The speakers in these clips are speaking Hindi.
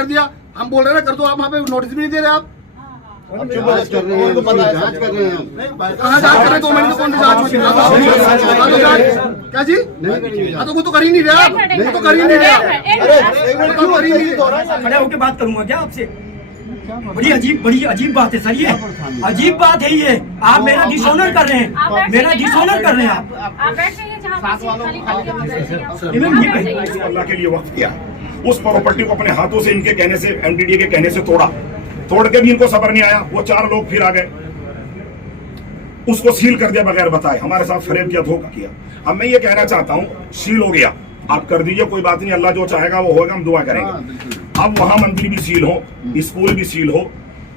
कर दिया, हम बोल रहे हैं कर दो, आप वहाँ पे नोटिस भी नहीं दे रहे आप। जांच कर रहे हैं, जांच कर रहे हैं। कहाँ जांच कर रहे हैं? 2 महीने से कौन सी जांच होती है? क्या जी? तो वो तो कर ही नहीं रहे आप, वो तो कर ही नहीं रहे आप। खड़े होकर बात करूंगा क्या आपसे? बड़ी अजीब बात है सर, ये अजीब बात है ये। आप मेरा डिसऑनर कर रहे हैं, मेरा डिसऑनर कर रहे हैं आप। अल्लाह के लिए वक्त किया, उस प्रॉपर्टी को अपने हाथों से इनके कहने से, एमडीडीए के कहने से तोड़ के भी इनको सब्र नहीं आया। वो 4 लोग फिर आ गए, उसको सील कर दिया बगैर बताए, हमारे साथ फरेब किया, धोखा किया। अब मैं ये कहना चाहता हूँ, सील हो गया, आप कर दीजिए, कोई बात नहीं, अल्लाह जो चाहेगा वो होगा, हम दुआ करेंगे। अब वहां मंदिर भी सील हो, स्कूल भी सील हो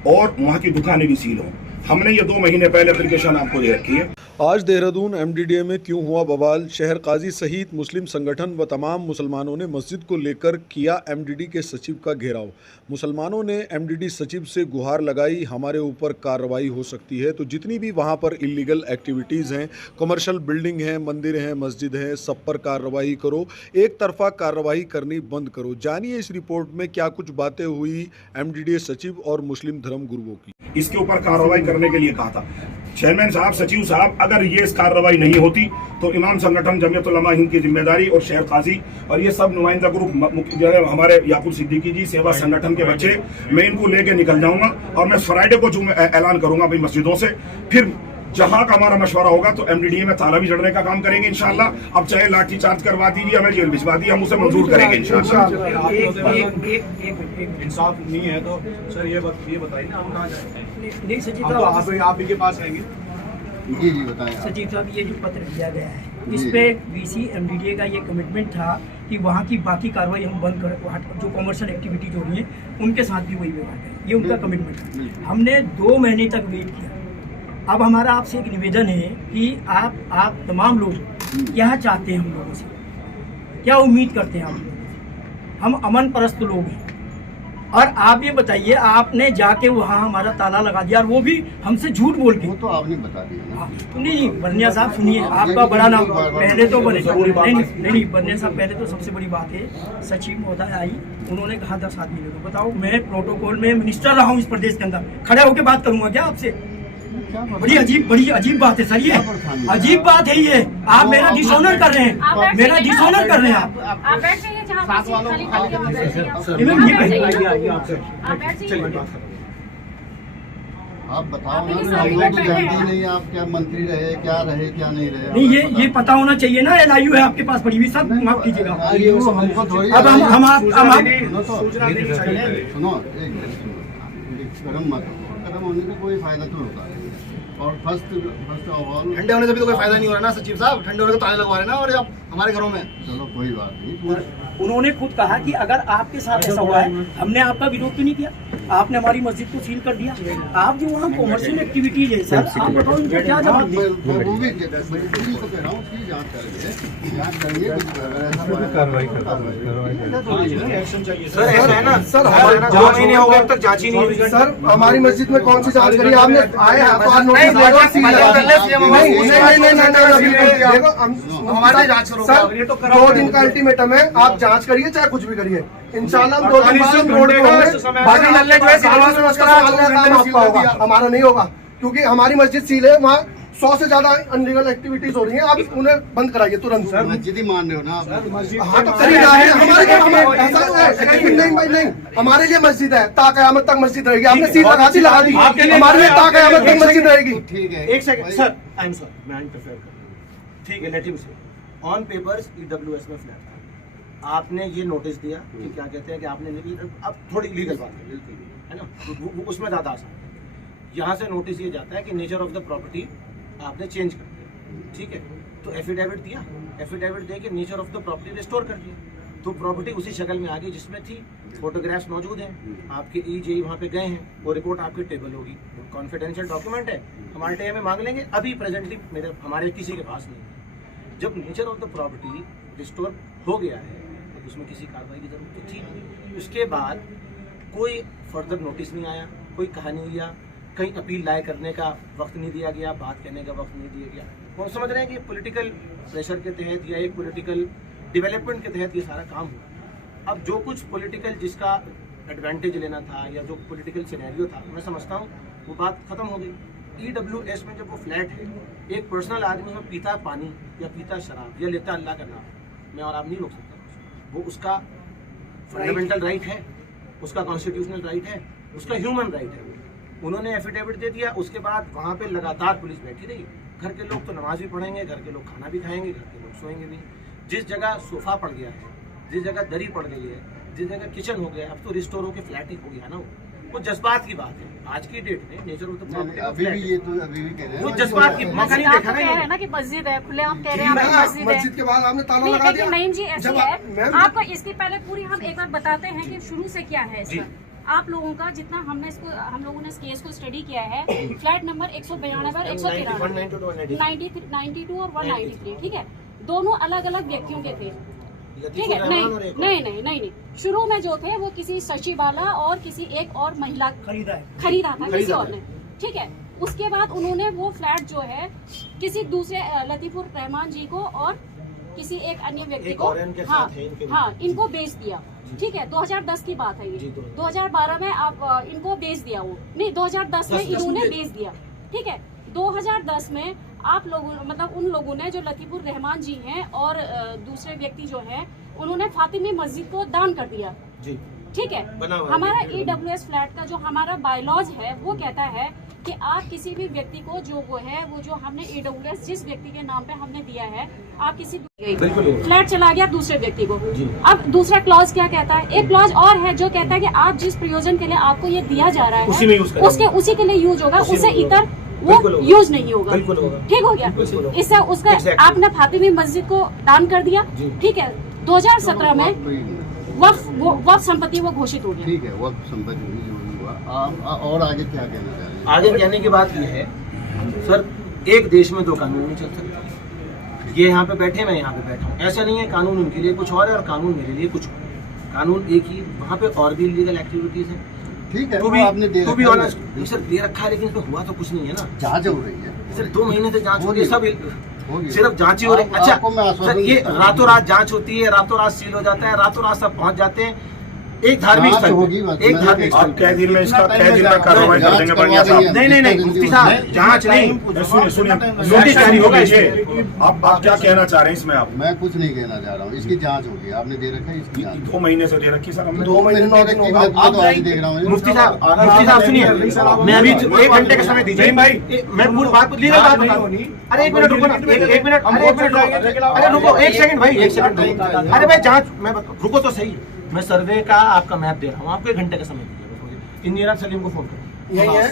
और वहां की दुकानें भी सील हो। हमने ये 2 महीने पहले एप्लीकेशन आपको दे रखी है। आज देहरादून एमडीडीए में क्यों हुआ बवाल? शहर काजी सहित मुस्लिम संगठन व तमाम मुसलमानों ने मस्जिद को लेकर किया एमडीडी के सचिव का घेराव। मुसलमानों ने एमडीडी सचिव से गुहार लगाई, हमारे ऊपर कार्रवाई हो सकती है, तो जितनी भी वहां पर इलीगल एक्टिविटीज़ हैं, कमर्शियल बिल्डिंग हैं, मंदिर हैं, मस्जिद हैं, सब पर कार्रवाई करो, एक तरफा कार्रवाई करनी बंद करो। जानिए इस रिपोर्ट में क्या कुछ बातें हुई एमडीडी सचिव और मुस्लिम धर्म गुरुओं की। इसके ऊपर कार्रवाई करने के लिए कहा था चेयरमैन साहब, सचिव साहब, अगर ये कार्रवाई नहीं होती तो इमाम संगठन, जमीयत उलमा हिंद की जिम्मेदारी और शहर काजी और ये सब नुमाइंदा ग्रुप जो है हमारे याकूब सिद्दीकी जी, सेवा संगठन के बच्चे, मैं इनको लेके निकल जाऊंगा और मैं फ्राइडे को जो ऐलान करूंगा भाई मस्जिदों से, फिर जहां का हमारा मशवरा होगा तो एमडीडीए में ताला भी जड़ने का काम करेंगे इंशाल्लाह। अब चाहे लाठी चार्ज करवा दीजिए, हमें जेल भिजवा दिए, हम उसे मंजूर करेंगे इंशाल्लाह। एक इंसाफ नहीं है तो सर ये बताइए ना, हम कहाँ जाएंगे? सचिव साहब आप ही के पास आएंगे। जी बताएं। सचिव साहब, ये जो पत्र दिया गया है, इस पे वीसी एमडीडीए का ये कमिटमेंट था कि वहाँ की बाकी कार्रवाई हम बंद कर, जो कमर्शियल एक्टिविटीज हो रही है उनके साथ भी वही व्यवहार करें, ये उनका कमिटमेंट था। हमने 2 महीने तक वेट किया। अब हमारा आपसे एक निवेदन है कि आप तमाम लोग क्या चाहते हैं हम लोगों से, क्या उम्मीद करते हैं आप? हम अमन परस्त लोग हैं और आप ये बताइए, आपने जाके वहाँ हमारा ताला लगा दिया और वो भी हमसे झूठ बोल के। वो तो आपने बता दिया। नहीं बर्निया साहब सुनिए, आपका बड़ा नाम पहले तो बने नहीं बर्निया साहब, पहले तो सबसे बड़ी बात है, सचिव महोदय आई, उन्होंने कहा 10 आदमी लोगों, बताओ मैं प्रोटोकॉल में मिनिस्टर रहा हूँ इस प्रदेश के अंदर, खड़े होकर बात करूंगा क्या आपसे? बड़ी अजीब बात है सर, ये अजीब बात है ये। आप मेरा डिसऑनर कर रहे हैं, मेरा डिसऑनर कर रहे हैं आप। आप बताओ ना, हम लोग तो जानते ही नहीं आप क्या मंत्री रहे, क्या नहीं रहे। नहीं ये पता होना चाहिए ना, LIU है आपके पास पड़ी हुई, सब माफ कीजिएगा। हमको थोड़ी, अब सुनो, गरम मत, गरम होने से कोई फायदा तो होता है। और फर्स्ट ठंडे होने से भी तो कोई फायदा नहीं हो रहा ना सचिव साहब, ठंडे होने को ताले लगवा रहे ना और आप हमारे घरों में। चलो कोई बात नहीं। उन्होंने खुद कहा कि अगर आपके साथ ऐसा हुआ है, हमने आपका विरोध क्यों नहीं किया? आपने हमारी मस्जिद को सील कर दिया। आप जो वहाँ कॉमर्शियल एक्टिविटीज है सर, आप बताओ इनका क्या जवाब दें? वो भी तो कह रहा हूँ, उसकी जांच करेंगे, सर ऐसा है ना सर, 2 महीने हो गए अब तक जांच ही नहीं हुई सर। हमारी मस्जिद में कौन सी जांच करी आपने? आए हमारे जांच करो सर, 2 दिन का अल्टीमेटम है, आप जांच करिए चाहे कुछ भी करिए, इंशाल्लाह हम 2 दिन बाद रोड पे होंगे। बाकी नल्ले जो है आपका होगा, हमारा नहीं होगा, क्योंकि हमारी मस्जिद सील है, वहाँ 100 से ज्यादा अनलीगल एक्टिविटीज हो रही हैं, आप उन्हें बंद कराइए तुरंत। सर मस्जिद ही मान रहे हो ना आप? हाँ तो करिए, ऐसा नहीं, हमारे लिए मस्जिद है, ता कयामत तक मस्जिद रहेगी। आपने सील लगा दी, हमारे लिए ता कयामत तक मस्जिद रहेगी। ठीक है, एक second sir, I am sorry, मैं इंटरफेयर कर, ठीक है, लेट हिम से। ऑन पेपर्स EWS में फ्लैट था, आपने ये नोटिस दिया कि क्या कहते हैं कि आपने, अब थोड़ी लीगल बात है ना, उसमें ज़्यादा आसान है। यहाँ से नोटिस ये जाता है कि नेचर ऑफ द प्रॉपर्टी आपने चेंज कर दिया, ठीक है, तो एफिडेविट दिया, एफिडेविट दे के nature of the property restore कर दिया, तो प्रॉपर्टी उसी शक्ल में आ गई जिसमें थी, फोटोग्राफ्स मौजूद हैं, आपके EJ वहाँ पे गए हैं, वो रिपोर्ट आपके टेबल होगी, कॉन्फिडेंशियल डॉक्यूमेंट है, हमारे टाइम में मांग लेंगे, अभी प्रेजेंटली हमारे किसी के पास नहीं है। जब nature of the property restore हो गया है तो उसमें किसी कार्रवाई की जरूरत तो थी नहीं। उसके बाद कोई फर्दर नोटिस नहीं आया, कोई कहानी या कहीं अपील लाए करने का वक्त नहीं दिया गया, बात कहने का वक्त नहीं दिया गया। वो समझ रहे हैं कि पॉलिटिकल प्रेशर के तहत या एक पॉलिटिकल डेवलपमेंट के तहत ये सारा काम हुआ। अब जो कुछ पॉलिटिकल जिसका एडवांटेज लेना था या जो पॉलिटिकल सिनेरियो था, मैं समझता हूँ वो बात खत्म हो गई। EWS में जब वो फ्लैट है, एक पर्सनल आदमी उसमें पीता पानी या पीता शराब या लेता अल्लाह का नाम, मैं और आप नहीं रोक सकता। वो उसका फंडामेंटल राइट है, उसका कॉन्स्टिट्यूशनल राइट है, उसका ह्यूमन राइट है। उन्होंने एफिडेविट दे दिया, उसके बाद वहाँ पे लगातार पुलिस बैठी रही। घर के लोग तो नमाज भी पढ़ेंगे, घर के लोग खाना भी खाएंगे, घर के लोग सोएंगे भी। जिस जगह सोफा पड़ गया है, जिस जगह दरी पड़ गई है, जिस जगह किचन हो गया, अब तो रिस्टोर होकर फ्लैट ही हो गया ना। वो जज्बात की बात है। आज की डेट में नेचर ऑफ द प्रॉपर्टी अभी भी ये तो अभी भी कह रहे हैं वो जज्बात की मौका नहीं देखा कह रहे हैं ना। ना कि मस्जिद है, खुले आप कह रहे हैं आप मस्जिद है। मस्जिद के बाद आपने ताला नहीं, लगा लेकिन दिया। नईम जी ऐसी जब है, मैम- आपको इसके पहले पूरी हम एक बार बताते हैं कि शुरू से क्या है इसका। आप लोगों का जितना हम लोगों ने इस केस को स्टडी किया है, फ्लैट नंबर 192 और 193, 92 और 193, ठीक है, दोनों अलग अलग व्यक्तियों के थे, ठीक है। नहीं, शुरू में जो थे वो किसी सचिवाला और किसी एक और महिला खरीदा था किसी और ने, ठीक है। उसके बाद उन्होंने वो फ्लैट जो है किसी दूसरे लतीफुर रहमान जी को और किसी एक अन्य व्यक्ति एक को, और इनके साथ है, इनके हाँ, इनको बेच दिया, ठीक है। 2010 की बात है ये। 2012 में आप इनको बेच दिया, वो नहीं 2010 में इन्होंने बेच दिया, ठीक है। 2010 में आप लोगों मतलब उन लोगों ने जो लतीफुर रहमान जी हैं और दूसरे व्यक्ति जो हैं, उन्होंने फातिमी मस्जिद को दान कर दिया, जी, ठीक है। हमारा EWS फ्लैट का जो हमारा बायलॉज है वो कहता है कि आप किसी भी व्यक्ति को वो जो हमने EWS जिस व्यक्ति के नाम पे हमने दिया है, आप किसी फ्लैट चला गया दूसरे व्यक्ति को। अब दूसरा क्लॉज क्या कहता है, एक क्लॉज और है जो कहता है कि आप जिस प्रयोजन के लिए आपको ये दिया जा रहा है उसी के लिए यूज होगा, उससे इतर वो यूज नहीं होगा, ठीक हो गया। इससे उसका आपने फातिमी मस्जिद को दान कर दिया, ठीक है। 2017 में वक्फ संपत्ति वो घोषित हो गया, ठीक है, वक्त संपत्ति जो हुआ। और आगे क्या कहना चाह रहे हैं? आगे कहने की बात ये है सर, एक देश में दो कानून नहीं चल सकते। ये यहाँ पे बैठे, मैं यहाँ पे बैठा हूँ, ऐसा नहीं है कानून उनके लिए कुछ और है और कानून मेरे लिए कुछ और। कानून एक ही, वहाँ पे और भी इलीगल एक्टिविटीज है, ठीक है, तो वो आपने दे भी रखा है। ऑनेस्ट सर दे रखा है, लेकिन इसमें हुआ तो कुछ नहीं है ना। जांच हो रही है सर 2 महीने से जांच हो रही है, सब होगी। सिर्फ जांच ही हो रही है। आपको मैं अच्छा आश्वासन सर, ये देता हूं। रातों रात जांच होती है, रातों रात सील हो जाता है, रातों रात सब पहुंच जाते हैं। एक धार्मिक जांच स्थल होगी, पे, बस एक मैंने धार्मिक देखा। स्थल आप कह दिन में इसका कह दिन में कार्रवाई कर देंगे बढ़िया साहब। नहीं मुफ्ती साहब, जांच नहीं, सुनिए नोटिस जारी होगा इसके। आप क्या कहना चाह रहे हैं इसमें? आप मैं कुछ नहीं कहना चाह रहा हूँ, इसकी जांच होगी, आपने दे रखा है इसकी जांच। 2 महीने से दे रखी सर हमने। 2 महीने 9 दिन होगा। मैं तो आज देख रहा हूँ। मुफ्ती साहब सुनिए, मैं अभी 1 घंटे का समय दीजिए भाई, मैं पूरी बात लीगल बात बताऊं। अरे 1 मिनट रुको ना, 1 मिनट, अरे रुको 1 सेकंड भाई, 1 सेकंड। अरे भाई जांच, मैं रुको तो सही, मैं सर्वे का आपका मैप दे रहा हूँ, आपको 1 घंटे का समय दीजिए। इंजीनियर सलीम को फोन करो, यही है।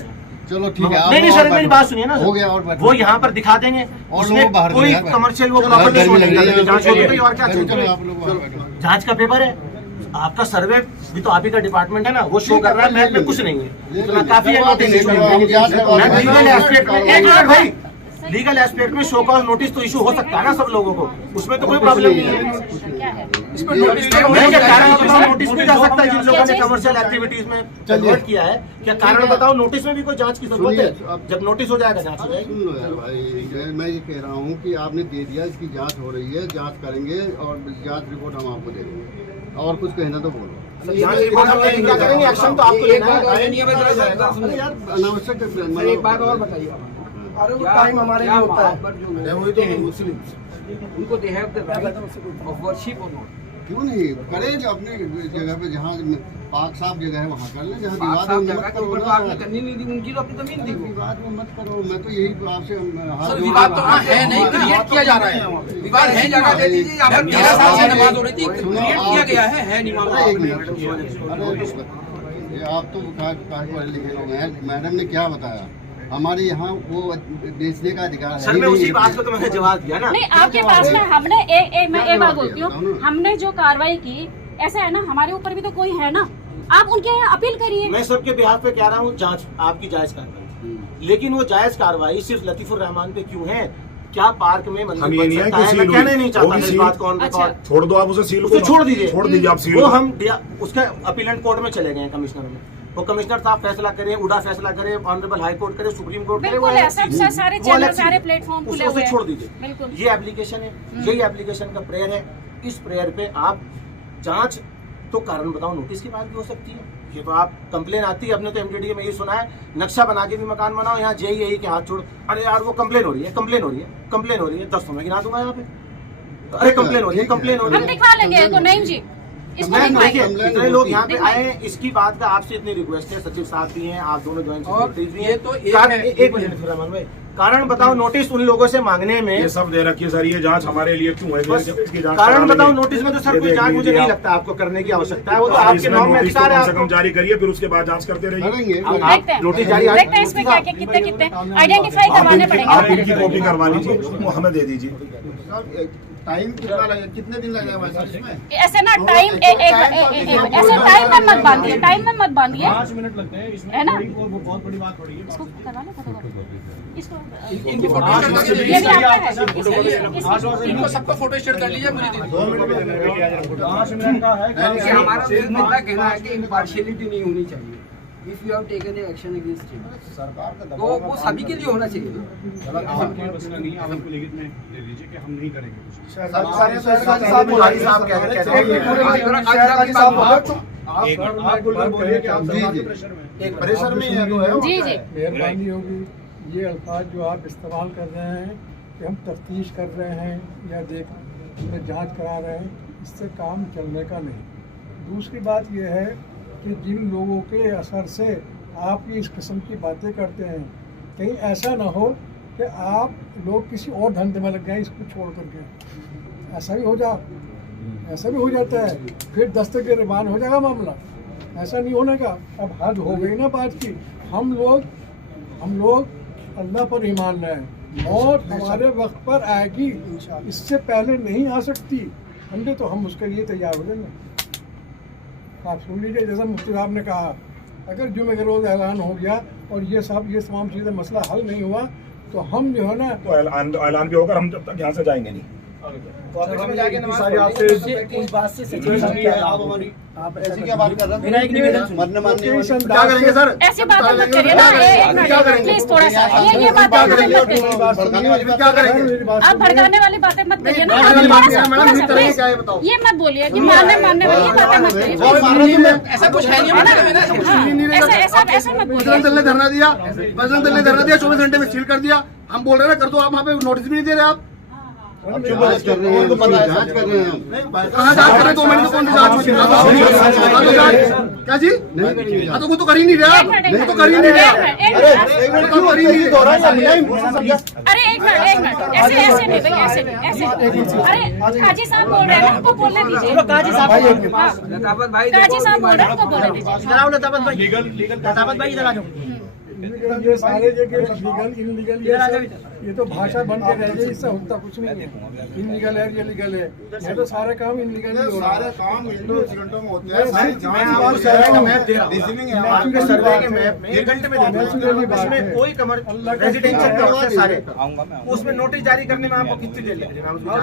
चलो ठीक है। नहीं सर, मेरी बात सुनिए ना, हो गया और वो यहाँ पर दिखा देंगे, और उसमें लोग बाहर कोई निकल कमर्शियल वो चलो, प्रॉपर्टी गर्मी लग रही है, जांच होगी तो और क्या चलो, चाहिए? आप लोग बाहर बैठो। जांच का पेपर है, आपका सर्वे भी तो आप ही का डिपार्टमेंट है ना, वो शो कर रहा है, मैप में कुछ नहीं है, इतना काफी है नोटिस। लीगल एस्पेक्ट में 1 मिनट भाई, लीगल एस्पेक्ट में शो कॉज नोटिस तो इशू हो सकता है ना सब लोगों को, उसमें तो कोई प्रॉब्लम नहीं है। इसमें नोटिस मैं क्या कारण बताऊं, नोटिस भी जा सकता है जिन लोगों ने कमर्शियल एक्टिविटीज में कन्वर्ट किया है, क्या कारण बताओ, नोटिस में भी कोई जांच की जरूरत है? जब नोटिस हो जाएगा जांच हो जाएगी। सुन लो यार भाई, मैं ये कह रहा हूँ कि आपने दे दिया, इसकी जांच हो रही है, जांच करेंगे और जांच रिपोर्ट हम आपको दे देंगे। और कुछ कहना तो बोलो। जांच रिपोर्ट हम लेके क्या करेंगे, एक्शन तो आपको लेना है। अरे यार अनावश्यक एक बात और बताइए, अरे वो टाइम हमारे लिए होता है। उनको they have the right of worship और नॉट। क्यों नहीं करें, जो अपने जगह पे जहाँ पाक साफ जगह है वहाँ कर लें, जहाँ पाक विवाद साफ में जगह मत के करो ऊपर तो ना। आपने करनी नहीं दी, उनकी तो अपनी जमीन थी वो। विवाद में मत करो, मैं तो यही आपसे हाथ सर जोड़ विवाद तो रहा वहाँ हूँ। है नहीं, क्रिएट किया जा रहा है। विवाद है, जगह दे दीजिए, यहाँ पर 13 साल से नमाज हो रही थी, क्रिएट किया गया है नहीं मालूम। एक मिनट, अरे ये आप तो पढ़े लिखे लोग हैं, मैडम ने क्या बताया, हमारे यहाँ वो बेचने का अधिकार है सर ही मैं उसी नहीं। बात को तो मैंने जवाब दिया ना। नहीं, आपके पास में हमने मैं एक बात बोलती हूँ, हमने जो कार्रवाई की, ऐसा है ना, हमारे ऊपर भी तो कोई है ना, आप उनके यहाँ अपील करिए। मैं सबके बिहाफ पे कह रहा हूँ, जांच आपकी जायज कार्रवाई, लेकिन वो जायज कार्रवाई सिर्फ लतीफुर रहमान पे क्यों है? क्या पार्क में मंदिर हम ये बन नहीं है सकता कि है? सील मैं हुई। कहना नहीं वो चाहता भी इस सील- बात को ऑन अच्छा। रिकॉर्ड। छोड़ दो आप उसे, सील उसको को छोड़ दीजिए, आप सील वो को। हम उसका अपीलेंट कोर्ट में चले गए कमिश्नर में, वो कमिश्नर साहब फैसला करे, उड़ा फैसला करे, ऑनरेबल हाई कोर्ट करे, सुप्रीम कोर्ट करे, बिल्कुल वो है, अलग सब चीज़ है। सारे वो चैनल, अलग सारे चीज़ है। प्लेटफॉर्म खुले उसे हुए हैं। छोड़ दीजिए, बिल्कुल। ये एप्लीकेशन है, यही एप्लीकेशन का प्रेयर है। इस प्रेयर पे आप जांच तो कारण बताओ नोटिस की बात भी हो सकती है, ये तो आप कंप्लेन आती है, अपने तो एमडीडीए में ये सुना है नक्शा बना के भी मकान बनाओ, यहाँ जे यही के हाथ छोड़, अरे यार वो कंप्लेन हो रही है, कंप्लेन हो रही है, कंप्लेन हो रही है, 10 तो मैं गिना दूंगा यहाँ पे, अरे कंप्लेन हो रही है, कंप्लेन हो रही हम है। दिखा लेंगे तो नहीं जी, इसको मैं दिखाएंगे। देखिए इतने लोग यहाँ पे आए हैं, इसकी बात का आपसे इतनी रिक्वेस्ट है, सचिव साहब भी हैं, आप दोनों ज्वाइंट सेक्रेटरी भी हैं, तो एक मिनट फिर भाई, कारण बताओ नोटिस उन लोगों से मांगने में, ये सब दे रखी है सर, ये जांच हमारे लिए क्यों है? बस इसकी जांच कारण कराने बताओ में- नोटिस में तो सर ये कोई देख जांच मुझे लीजिए नहीं आप। लगता आपको करने की आवश्यकता है, वो तो आप आपके इसमें नॉर्म में नोटिस तो अधिकार है कम से कम आपको। जारी करिए, फिर उसके बाद जांच करते रहिए। करेंगे देखते हैं, नोटिस जारी देखते हैं इसमें क्या क्या कितने कितने आइडेंटिफाई करवाने आप पड़ेंगे। इनकी कॉपी करवा लीजिए, वो हमें दे दीजिए। टाइम कितना लगेगा, कितने दिन लगेगा भाई साहब इसमें? ऐसे ना टाइम ऐसे टाइम में मत बांधिए, टाइम में मत बांधिए, 5 मिनट लगते हैं इसमें, है ना? बहुत बड़ी बात पड़ी है। इसको करवा लो फोटोकॉपी, इसको इनकी फोटो आज शेयर से कर ये लीजिए, भी आपका है, इनको सबको फोटो शेयर कर लीजिए, मुझे दे दीजिए। 2 मिनट में 5 मिनट का है देखिए, हमारा कहना है कि इम्पार्शियलिटी नहीं होनी चाहिए। If you have taken action against him, सरकार का तो वो सभी के लिए होना चाहिए। एक प्रेशर में है तो है। जी जी मेहरबानी होगी ये अल्फाज जो आप इस्तेमाल कर रहे हैं कि हम तफ्तीश कर रहे हैं या जांच करा रहे हैं, इससे काम चलने का नहीं। दूसरी बात यह है कि जिन लोगों के असर से आप इस किस्म की बातें करते हैं, कहीं ऐसा ना हो कि आप लोग किसी और धंधे में लग गए इसको छोड़ करके, ऐसा भी हो ऐसा भी हो जाता है, फिर दस्तगिरबान हो जाएगा मामला। ऐसा नहीं होने का, अब हद हो गई ना बात की। हम लोग अल्लाह पर ईमान लाए, मौत हमारे वक्त पर आएगी, इससे पहले नहीं आ सकती, समझे? तो हम उसके लिए तैयार हो जाएंगे। आप सुन लीजिए, जैसा मुफ्ती साहब ने कहा, अगर जुमे के रोज़ ऐलान हो गया और ये तमाम चीज़ें मसला हल नहीं हुआ, तो हम जो है ना, तो ऐलान भी होगा, हम जब तक यहाँ से जाएंगे नहीं। आप ऐसी क्या बात कर रहे हैं? मरने मारने इस वाले अंदाज से- ऐसी बात मत करिए ना, प्लीज थोड़ा सा ये बात मत करिए, आप भड़काने वाली बातें मत करिए ना, थोड़ा सा प्लीज ये मत बोलिए कि मारने वाली ये बातें मत करिए, ऐसा कुछ है नहीं, ऐसा मत बोलिए। बजरंग दल ने धरना दिया, 24 घंटे में सील कर दिया। हम बोल रहे हैं कर दो, आप वहाँ पे नोटिस भी नहीं दे रहे आप। जांच कर रहे हैं, जांच कर रहे हैं हम। कहाँ जांच कर रहे हैं? 2 महीने से कौन सी जांच हुई? क्या जी? हाँ तो वो तो कर ही नहीं रहे आप, नहीं तो कर ही नहीं रहे आप। तो कर ही नहीं रहे। अरे एक मिनट ऐसे नहीं भाई, ऐसे अरे काजी साहब बोल रहे हैं ना, उनको बोलने दीजिए। काजी साहब बोल रहे हैं, उनको बोलने दीजिए। ये सारे जगह लीगल इनलीगल ये तो भाषा बन के रह गई, इससे होता कुछ नहीं है। इनलीगल है, ये लीगल है, ये तो सारे काम इनलीगल ही हो रहा है। सारे काम घंटों में होते हैं। मैं आपको सर्वे का मैप दे रहा हूँ, आपके सर्वे के मैप में 1 घंटे में दे दूंगा, उसमें कोई रेजिडेंशियल प्लॉट है सारे, उसमें नोटिस जारी करने में आपको कितनी देर लगेगी?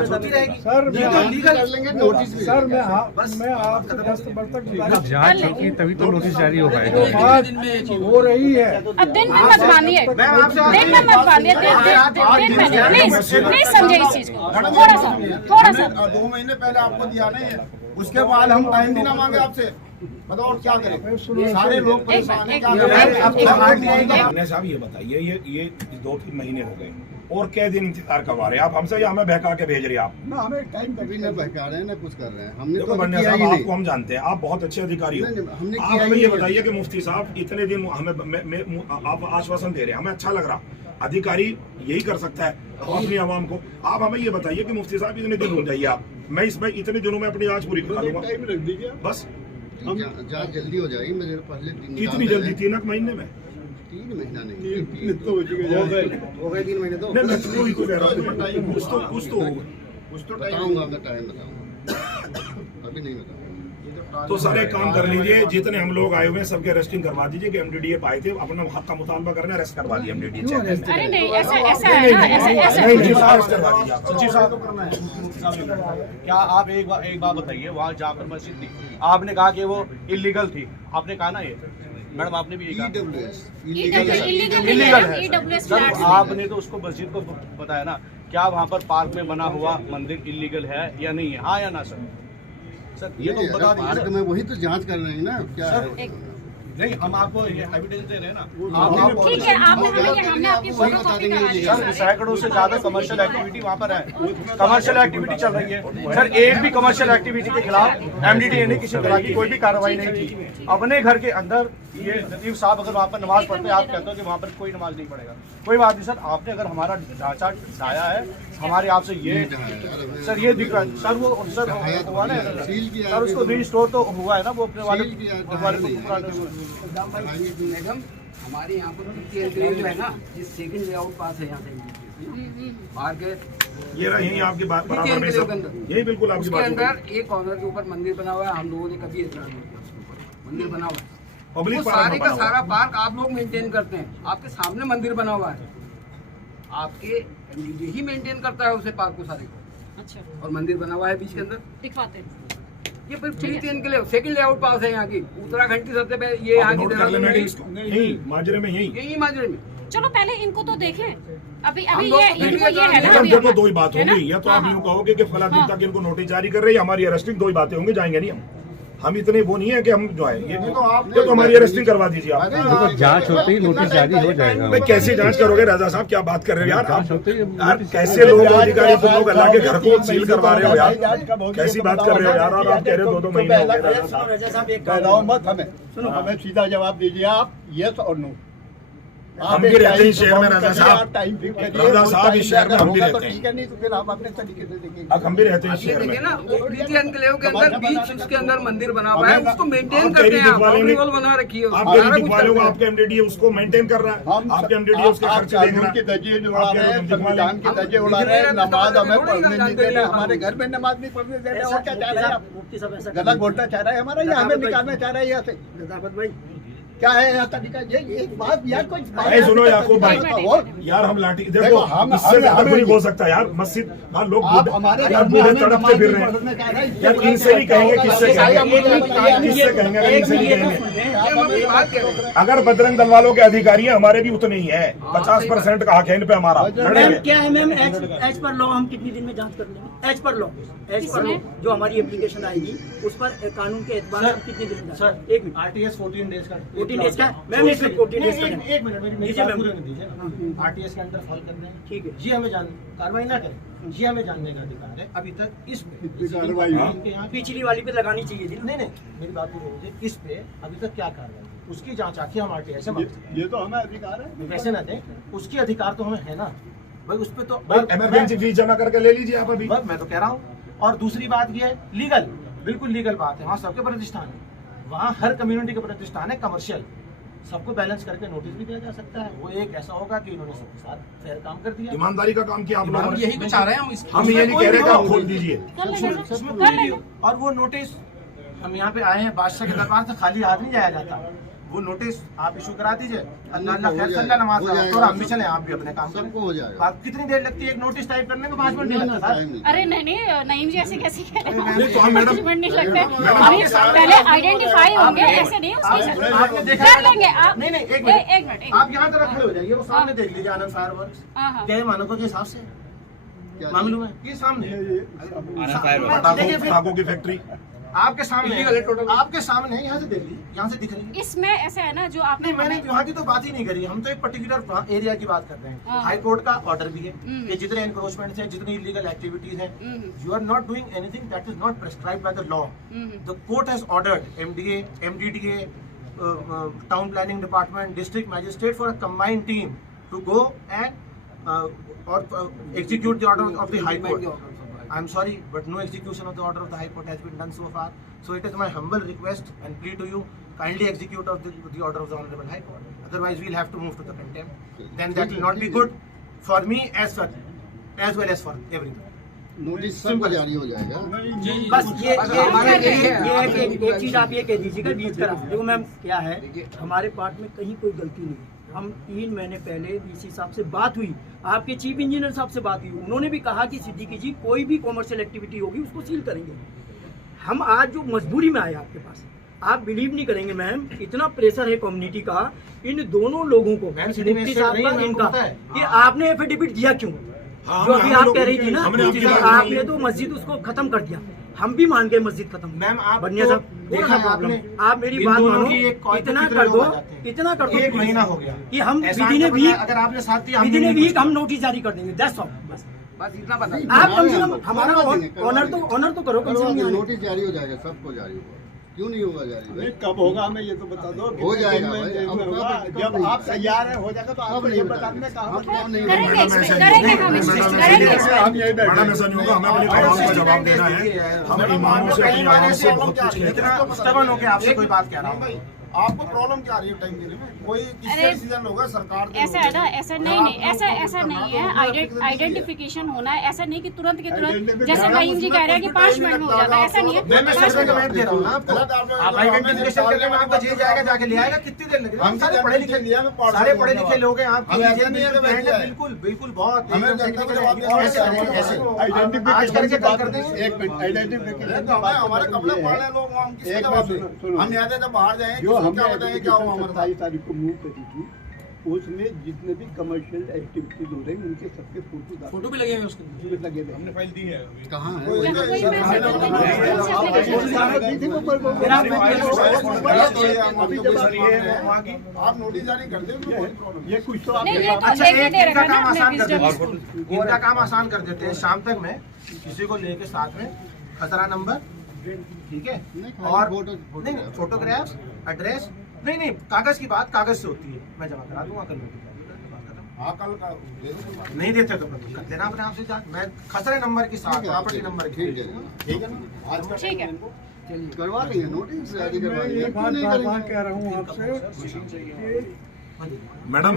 होती रहेगी सर ये तो लीगल कर लेंगे नोटिस भी। सर मैं आपसे 10 वर्ष तक जांच होगी तभी तो नोटिस जारी हो पाएगा। बात हो रही है, अब दिन में मत मानिए, दिन में मत मानिए, दिन में प्लीज समझे इस चीज को, थोड़ा सा 2 महीने पहले आपको दिया नहीं है, उसके बाद हम टाइम भी ना मांगे आपसे, बताओ और क्या करें? सारे लोग परेशान हैं, क्या करें? हमने साहब ये बताइए, ये 2-3 महीने हो गए और क्या दिन इंतजार करवा रहे हैं आप हमसे, या हमें बहका के भेज रहे हैं आप? हमें टाइम कभी न बहका रहे हैं ना कुछ कर रहे हैं। हमने देखो तो बन्ने किया साहब, ही नहीं। आपको हम जानते हैं, आप बहुत अच्छे अधिकारी हो। नहीं, हमने आप किया हमें ही ये नहीं। बताइए कि मुफ्ती साहब इतने दिन हमें आप आश्वासन दे रहे हैं, हमें अच्छा लग रहा। अधिकारी यही कर सकता है अपनी आवाम को। आप हमें ये बताइए कि मुफ्ती साहब इतने दिन हो जाइए आप, मैं इसमें इतने दिनों में अपनी जांच पूरी करा लूंगा, बस। जांच जल्दी हो जाएगी, मेरे पहले कितनी जल्दी? 3 महीने में? 3 महीना नहीं, हो गए 3 महीने तो नहीं, मैं वही तो कह रहा हूँ, कुछ तो होगा। बताऊंगा, मैं टाइम बताऊंगा, अभी नहीं बताऊंगा। तो सारे काम कर लीजिए, जितने हम लोग आए हुए हैं सबके अरेस्टिंग करवा दीजिए कि एमडीडीए आए थे, अपना हक का मुतालबा करना, अरेस्ट करवा दिए एमडीडीए। अरे नहीं, ऐसा है ना, ऐसे अरेस्ट करवा दीजिए आप। सचिव साहब को करना है। क्या आप एक बात बताइए, वहाँ जाकर मस्जिद थी, आपने कहा कि वो इलीगल थी, आपने कहा ना ये मैडम, आपने भी ये कहा इलीगल है, EWS सर, फ्लैट्स आपने तो उसको मस्जिद को बताया ना, क्या वहाँ पर पार्क में बना हुआ मंदिर इलीगल है या नहीं है? हाँ या ना सर? सर ये तो बता दीजिए पार्क में वही तो जांच कर रहे हैं ना, क्या है? नहीं, हम आपको एविडेंस दे रहे हैं ना। ठीक है, हमने आपकी फोटोकॉपी करा दी सर, सैकड़ों से ज्यादा कमर्शियल एक्टिविटी वहाँ पर है, कमर्शियल एक्टिविटी चल रही है सर। एक भी कमर्शियल एक्टिविटी के खिलाफ एमडीडीए ने किसी तरह की कोई भी कार्रवाई नहीं की। अपने घर के अंदर ये लतीफ साहब अगर वहाँ पर नमाज पढ़ते हैं, आप कहते हो कि वहाँ पर कोई नमाज नहीं पढ़ेगा, कोई बात नहीं सर। आपने अगर हमारा ढांचा ढाया है, हमारे आपसे ये सर ये दिख रहा है सर, वो सर हुआ ना सर, उसको रीस्टोर तो हुआ है ना, वो अपने वाले मैडम हमारे यहाँ पर जो है ना, जिस सेकंड लेआउट पास है यहाँ से बाहर के ये रहा, यही आपकी बात बराबर में सब, यही बिल्कुल आपकी उसके बात अंदर एक कॉर्नर के ऊपर मंदिर बना हुआ है। हम लोगों ने कभी इतना नहीं किया, उसके ऊपर मंदिर बना हुआ है। पब्लिक वो सारे का सारा पार्क आप लोग मेंटेन करते हैं, आपके सामने मंदिर बना हुआ है, आपके एमडीडीए ही मेंटेन करता है उसे पार्क को सारे को। अच्छा, और मंदिर बना हुआ है बीच के अंदर, दिखवाते हैं। ये फिर 3 के लिए सेकंड लेआउट पास है यहाँ की, उत्तराखंड की सबसे पहले ये यहाँ की यही माजरे में, यही माजरे में। चलो पहले इनको तो देखें, अभी हम अभी लोग ये तो इनको ये है ना, सर, अभी देखो दो ही बात होंगी, या तो आप हाँ, यूँ कहोगे कि फला दिन तक इनको नोटिस जारी कर रहे हैं, हमारी अरेस्टिंग, दो ही बातें होंगी, जाएंगे नहीं हम इतने वो नहीं है कि हम जो है ये तो हमारी अरेस्टिंग करवा दीजिए आप। देखो जांच होते ही नोटिस जारी हो जाएगा। भाई कैसे जांच करोगे रजा साहब, क्या बात कर रहे हो यार आप? यार कैसे लोग अधिकारी, तुम लोग अल्लाह के घर को सील करवा रहे हो यार, कैसी बात कर रहे हो यार? और आप कह रहे हो 2-2 महीने हो गए रजा साहब। रजा साहब एक मत हमें सुनो, हमें सीधा जवाब दीजिए आप, यस और नो। हम भी रहते हैं शहर में रजा साहब, रजा साहब इस शहर में हम भी रहते हैं, नहीं तो फिर आप अपने तरीके से देखेंगे। अब हम भी रहते हैं इस ये शहर देखिए में। ना, वो प्रीति एनक्लेव के अंदर बीच उसके अंदर मंदिर बना हुआ है, उसको मेंटेन करते हैं, आप बाउंड्री वॉल बना रखी है, आप कहीं दिखवा रहे हो, आपके एमडीडीए उसको मेंटेन कर रहा है, आपके एमडीडीए उसके खर्चे देख रहा के है। दर्जे उड़ा रहे हैं, संविधान के दर्जे उड़ा रहे हैं, नमाज हमें पढ़ने नहीं दे रहे, हमारे घर में नमाज नहीं पढ़ने दे रहे, और क्या चाह रहे हैं आप? मुफ्ती साहब ऐसा गलत बोलना चाह रहा है हमारा, या हमें निकालना चाह रहा है यहाँ से? नजाफत भाई क्या है यहाँ तरीका? ये एक बात यार, कोई अरे सुनो याकूब भाई, यार हम लाठी देखो, इससे ज्यादा कोई बोल सकता है यार। मस्जिद हाँ, लोग हमारे यार बूढ़े तड़पते फिर रहे हैं यार, इनसे नहीं कहेंगे, किससे कहेंगे, किससे कहेंगे, इनसे नहीं कहेंगे। अगर बजरंग दल वालों के अधिकारी हैं, हमारे भी उतने ही है, 50% का हक है इन पे हमारा, लड़ेंगे। क्या है मैम, एज पर लॉ हम कितनी दिन में जांच कर लेंगे? एज पर लॉ जो हमारी एप्लीकेशन आएगी उस पर कानून के एतबार से हम कितने दिन में? सर, एक मिनट, आरटीएस 14 डेज का, 14 डेज का मैम, एक मिनट 14 डेज का एक मिनट मेरी बात पूरी होने दीजिए। आरटीएस के अंदर फॉल करना है, ठीक है जी हमें कार्रवाई ना करें, जी हमें जानने का अधिकार है। अभी तक इस पिछली वाली पे लगानी चाहिए थी। नहीं मेरी बात पूरी होनी चाहिए। इस पे अभी तक क्या कार्रवाई, उसकी जांच आके हम आरटीआई से मांगते हैं। ये तो हमें अधिकार है, वैसे ना दें, उसकी अधिकार तो हमें है ना भाई, उस पे तो इमरजेंसी फीस जमा करके ले लीजिए आप अभी। मैं तो कह रहा हूँ। और दूसरी बात ये है, लीगल, बिल्कुल लीगल बात है, वहाँ सबके प्रतिष्ठान है, वहाँ हर कम्युनिटी के प्रतिष्ठान है, कमर्शियल, सबको बैलेंस करके नोटिस भी दिया जा सकता है। वो एक ऐसा होगा कि इन्होंने सबके साथ फेयर काम कर दिया, ईमानदारी का काम किया आप लोगों ने। यही कुछ आ रहे हैं हम ये नहीं कह रहे कि आप खोल दीजिए। और वो नोटिस हम यहाँ पे आए हैं, बादशाह के दरबार से खाली हाथ नहीं जाया जाता। वो नोटिस आप इशू करा दीजिए, अल्लाह खैर सल्ला नमाज और हम भी चले, आप भी अपने काम करें। हो जाएगा। आप कितनी देर लगती है एक नोटिस टाइप करने में? 5 मिनट नहीं लगता सर। अरे नहीं नईम जी ऐसे कैसे कह रहे हैं? नहीं, तो हम मैडम- 5 मिनट नहीं लगते, अभी पहले आइडेंटिफाई होंगे, ऐसे नहीं उसकी आपने देखा कर लेंगे आप। नहीं एक मिनट आप यहाँ तरफ खड़े हो जाइए, वो सामने देख लीजिए, आनंद फायर वर्क्स क्या ये मानकों के हिसाब से मामलों में ये सामने देखिए, पटाखों की फैक्ट्री आपके सामने, आपके सामने है, यहाँ से देख लीजिए, यहाँ से दिख रही है। इसमें ऐसा है ना, जो आपने नहीं मैंने वहाँ की तो बात ही नहीं करी, हम तो एक पर्टिकुलर एरिया की बात कर रहे हैं। हाई कोर्ट का ऑर्डर भी है कि जितने एनक्रोचमेंट है, जितनी इलीगल एक्टिविटीज हैं, you are not doing anything that is not prescribed by the law. The court has ordered MDA, MDDA, town planning department, district magistrate for a combined team to go and और execute the order of the High Court. I'm sorry, but no execution of the order of the High Court has been done so far. So it is my humble request and plea to you, kindly execute the order of the Honorable High Court. Otherwise, we'll have to move to the contempt. Then that will not be good for me as well as for everyone. Notice सबको जारी हो जाएगा। बस ये एक चीज आप ये कह दीजिएगा बीच का। देखो मैम क्या है, हमारे पार्ट में कहीं कोई गलती नहीं है। हम 3 महीने पहले डीसी साहब से बात हुई, आपके चीफ इंजीनियर साहब से बात हुई, उन्होंने भी कहा कि सिद्दीकी जी कोई भी कॉमर्शियल एक्टिविटी होगी उसको सील करेंगे। हम आज जो मजबूरी में आए आपके पास, आप बिलीव नहीं करेंगे मैम, इतना प्रेशर है कम्युनिटी का इन दोनों लोगों को, मुफ्ती साहब का, इनका, कि आपने एफिडेविट दिया क्यों? जो अभी आप कह रही थी ना, आपने तो मस्जिद उसको खत्म कर दिया। हम भी मान गए मस्जिद खत्म। मैम आप बनिया साहब देखा है प्रॉब्लम, आपने, आप मेरी इन बात दोनों मानो, की एक कॉल पे इतना कितने कर लोग दो, आ जाते हैं? इतना कर दो, एक महीना हो गया कि हम एहसान विदिन ए के बदले वीक, अगर आपने साथ दिया विदिन ए हमने वीक हम नोटिस जारी कर देंगे, दैट्स ऑल। बस बस इतना बता। आप कम से कम हमारा ऑनर तो करो, कम से कम। नोटिस जारी हो जाएगा, सबको जारी होगा, क्यों नहीं होगा जारी भाई? कब होगा हमें ये तो बता दो। हो जाएगा भाई, अब होगा जब आप तैयार है हो जाएगा तो अब आपको नहीं ये बता बताने का हम क्या नहीं करेंगे बता इसमें, करेंगे हम इसमें, करेंगे इसमें। हम यही बैठे मैडम ऐसा नहीं होगा, हमें अपने काम का जवाब देना है। हम इमामों से अपनी आवाम से बहुत कुछ कहते हैं। इतना stubborn होके आपसे कोई बात कह रहा हूँ। आपको प्रॉब्लम क्या आ रही है टाइम देने में? कोई अरे, डिसीजन होगा सरकार के ऐसा है ना, ऐसा नहीं, ऐसा नहीं है। आइडेंटिफिकेशन होना है, ऐसा नहीं कि तुरंत के तुरंत, जैसे रहीम जी कह रहे हैं कि 5 मिनट में हो जाता है, ऐसा नहीं है। मैं सर्वे कमेंट दे रहा हूँ ना आपको। आप आइडेंटिफिकेशन करने में आपका जेल जाएगा, जाके ले आएगा, कितनी देर लगेगी? हम सारे पढ़े लिखे लोग हैं, आप बिल्कुल बिल्कुल बहुत आज करके कल कर देंगे। एक मिनट आइडेंटिफिकेशन हमारे कपड़े पहले लोग हम किसके जवाब दें? हम यहाँ से जब बाहर जाएंगे जो हमने क्या बताएंगे क्या हुआ हमारे साथ? 27 तारीख को मूव करी थी, उसमें जितने भी कमर्शियल एक्टिविटीज हो रही हैं उनके सबके फोटो भी लगे हुए उसके लगे हुए हमने फाइल दी है। कहाँ है? आप नोटिस जारी कर दें, ये कुछ तो नहीं, ये तो अच्छा, लेके एक दे इनका रखा है काम ना, आसान हमने कर wisdom देते school। हैं। इनका काम आसान कर देते हैं। शाम तक में किसी को लेके साथ में खतरा नंबर, ठीक है, और नहीं फोटोग्राफ्स, एड्रेस, नहीं कागज की बात कागज से होती है, मैं जमा करा दूंगा कल। हाँ कल का नहीं देते तो कर देना अपने आप से जांच। मैं खतरे नंबर के साथ प्रॉपर्टी नंबर ठीक है, ठीक है ना? आज का ठीक है, करवा देंगे, नोटिस जारी करवा मैं देंगे, ये क्यों नहीं बात करेंगे? कह रहा हूँ आपसे मैडम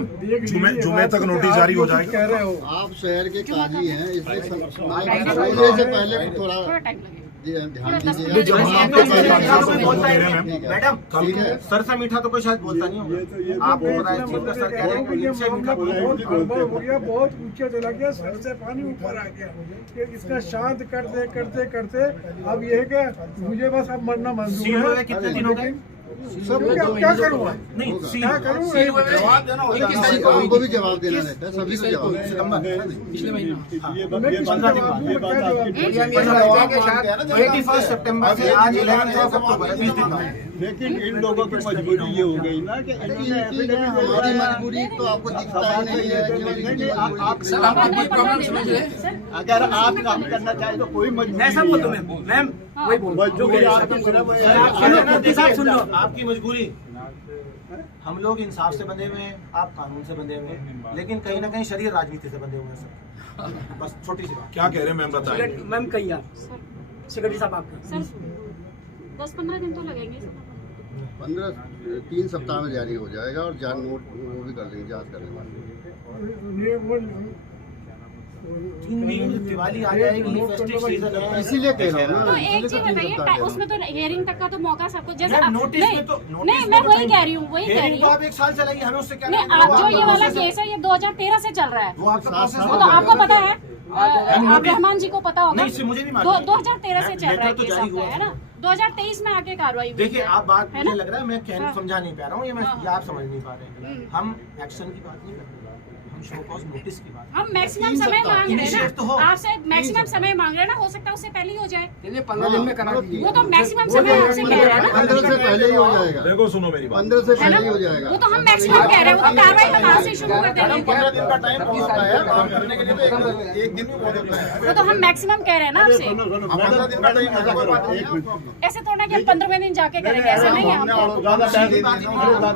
जुमे तक नोटिस जारी हो जाएगा। कह रहे हो आप शहर के काजी हैं, इसलिए टाइम बोलने से पहले थोड़ा थोड़ा टाइम लगेगा। ध्यान ये जब हम दीजिएगा। आपके पास मीठा तो कोई बोलता ही ठीक नहीं है। मैडम, ठीक है। सर से मीठा तो कोई शायद बोलता नहीं होगा। आपको पता है चीफ का सर कह रहे हैं कि इनसे मीठा बहुत गड़बड़ हो गया, बहुत ऊंचे चला गया, सर से पानी ऊपर आ गया। ये इतना शांत करते करते करते अब ये है कि मुझे बस अब मरना मंजूर सील हुए है। कितने दिन हो गए? सब क्या करूँगा? नहीं सील क्या करूँ? जवाब देना होता है। हमको भी जवाब देना रहता है, सभी को जवाब देना। सितंबर ये बात मैं किसी 15 दिन जवाब बाद। दूँ, मैं क्या जवाब दूँ? 81 सितंबर से आज 11 अक्टूबर 20 दिन बाद। लेकिन इन लोगों की मजबूरी ये हो गई ना कि इन्होंने ठीक है, हमारी मजबूरी तो आपको दिखता ही नहीं है कि इनकी मजबूरी है। सर आप अपनी प्रॉब्लम समझ रहे हैं? अगर आप काम करना चाहे तो कोई मजबूरी ऐसा बोल दो मैम, वही बोल दो। मजबूरी आपकी सिर्फ सुन लो। आपकी मजबूरी, हम लोग इंसाफ से बंधे हुए हैं, आप कानून से बंधे हुए हैं, लेकिन कहीं ना कहीं शरीर राजनीति से बंधे हुए हैं सर। बस छोटी सी बात। क्या कह रहे हैं मैम बताएं। मैम कहिए आप, सेक्रेटरी साहब आपका। सर 10-15 दिन तो लगेंगे सर। 3 सप्ताह में जारी हो जाएगा और जान नोट वो भी कर देंगे, जांच करने वाले। ये वो 3 दिन दिवाली आ जाएगी, फेस्टिव सीजन है। इसीलिए कह रहा हूँ तो ना, एक चीज इसीलिए बताइए, 3 सप्ताह उसमें तो हियरिंग तक का तो मौका सबको, जैसे मैम, आप- नोटिस नहीं में तो नहीं, मैं वही कह रही हूँ, वही कह रही तो हूँ। आप 1 साल चलाइए, हमें उससे क्या नहीं, लेना? आप जो ये वाला केस है, ये 2013 से चल रहा है। वो आपका प्रोसेस वो तो आपको पता है, आप नोटिस- रहमान जी को पता होगा। नहीं, इससे मुझे भी मालूम है। 2013 से चल रहा है लेटर तो केस जारी आपका, हुआ है ना? 2023 में आके कार्रवाई हुई देखिए है। आप बात है मुझे ना? लग रहा है मैं कहने हाँ। समझा नहीं पा रहा हूँ, ये मैं हाँ। ये आप समझ नहीं पा रहे हैं। हम एक्शन की बात नहीं कर रहे, हम शो कॉज नोटिस की बात। हम मैक्सिमम 3 समय सप्ताह। मांग रहे Initiate तो हो। हैं ना, आपसे मैक्सिमम समय मांग रहे हैं ना, हो सकता है उससे पहले ही हो जाए। चलिए 15 दिन में करा दीजिए। वो तो मैक्सिमम समय आपसे कह रहे हैं ना। 15 से पहले ही हो जाएगा, देखो सुनो मेरी बात। 15 से है ना? पहले ही हो जाएगा। वो तो हम मैक्सिमम कह रहे हैं, वो तो कार्रवाई हम आज से शुरू कर देंगे। 15 दिन का टाइम होता है काम करने के लिए, तो एक दिन में हो जाता है। वो तो हम मैक्सिमम कह रहे हैं ना आपसे। 15 दिन का टाइम होता है, कोई बात नहीं। ऐसे थोड़ा कि हम 15वें दिन जाके करेंगे, ऐसा नहीं है हमको। ज्यादा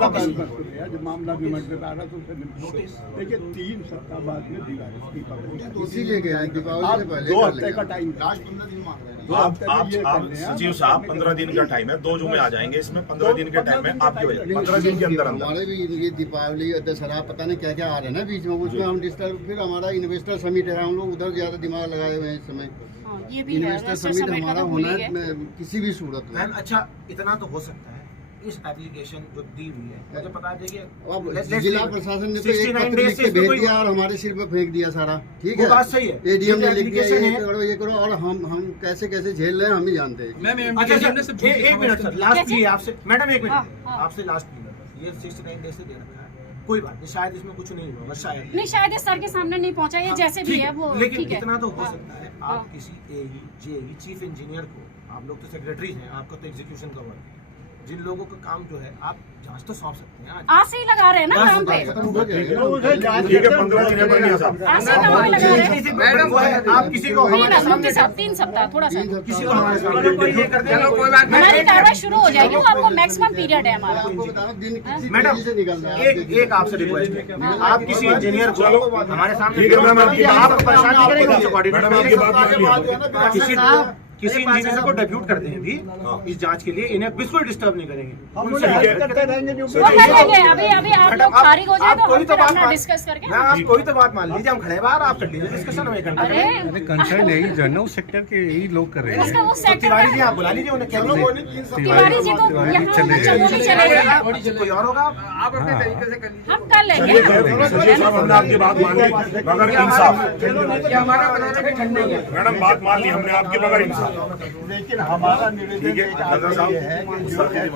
बहस मत करिए। आज मामला भी मजबूत आ रहा तो उसे निपटाओ। देखिए 3 सप्ताह बाद में दिवाली की पाबंदी। इसीलिए कह रहे हैं दीपावली आप से पहले 2 कर हफ्ते का लेंगे। टाइम है। लास्ट 15 दिन मांग रहे हैं। 2 हफ्ते में ये कर लें। सचिव साहब 15 दिन का टाइम है, 2 जुमे आ जाएंगे इसमें। 15 दिन के टाइम में आपकी वजह 15 दिन के अंदर अंदर। हमारे भी ये दीपावली दशहरा पता नहीं क्या क्या आ रहे हैं ना बीच में, उसमें हम डिस्टर्ब, फिर हमारा इन्वेस्टर समिट है, हम लोग उधर ज्यादा दिमाग लगाए हुए हैं इस समय। हाँ, ये भी है, इन्वेस्टर रजिस्टर समिट समिट हमारा का तो होना भूल ही है गए। किसी भी सूरत में। मैम अच्छा इतना तो हो सकता है, इस एप्लीकेशन जो दी हुई है मुझे पता है, देखिए अब जिला प्रशासन ने तो एक 69 पत्र days लिख से के इसमें भेज कोई- दिया और हमारे सिर पे फेंक दिया सारा। ठीक वो है, बात सही है। एडीएम ने ये लिख दिया application ये करो और हम कैसे कैसे झेल रहे हैं हम ही जानते हैं। मैम अच्छा एक मिनट सर, लास्ट कैसे? प्ली आपसे, मैडम एक हाँ, मिनट हाँ। आपसे लास्ट प्ली, ये 69 डेज से दे रखा है, कोई बात नहीं, शायद इसमें कुछ नहीं होगा, शायद नहीं, शायद इस सर के सामने नहीं पहुंचा, ये जैसे भी है वो लेकिन ठीक है। इतना तो हो सकता है, आप किसी एई, जेई, चीफ इंजीनियर को, आप लोग तो सेक्रेटरी हैं, आपका तो एग्जीक्यूशन का वर्क है, जिन लोगों का काम जो है आप जांच तो सौंप सकते हैं आज से ही लगा रहे हैं ना काम पे, ठीक है 15 दिन में नहीं साहब। आज से काम पे लगा रहे हैं। मैडम आप किसी को हमारे सामने 3 सप्ताह थोड़ा सा किसी को हमारे सामने डिक्लेयर कर देंगे, कोई बात हमारी कार्रवाई शुरू हो जाएगी, वो आपको मैक्सिमम पीरियड है हमारा। मैडम एक आपसे रिक्वेस्ट है, आप किसी इंजीनियर को हमारे सामने आप परेशान नहीं करेंगे, किसी इंजीनियर को डेप्यूट करते हैं भी इस जांच के लिए, इन्हें बिल्कुल डिस्टर्ब नहीं करेंगे। वो कर लेंगे, अभी आप लोग फारिग हो जाए तो हम फिर अपना डिस्कस करके। आप कोई तो बात मान लीजिए, हम खड़े बाहर, आप कर लीजिए डिस्कशन, में करते हैं। अरे कंसर्न यही जनरल सेक्टर के यही लोग कर रहे उसका हैं। वो सेक्टर तिवारी जी आप बुला लीजिए उन्हें, क्या तिवारी जी को यहाँ चमोली चले कोई और होगा, आप अपने तरीके से कर लीजिए, हम कर लेंगे। सचिव साहब हमने आपकी बात मान ली, मगर इंसाफ। ये हमारा बनाना भी ठंडा है। मैडम बात मान ली हमने आपकी, मगर इंसाफ। लेकिन हमारा निवेदन ठीक है, एक आग्रह साहब। ये है कि जो है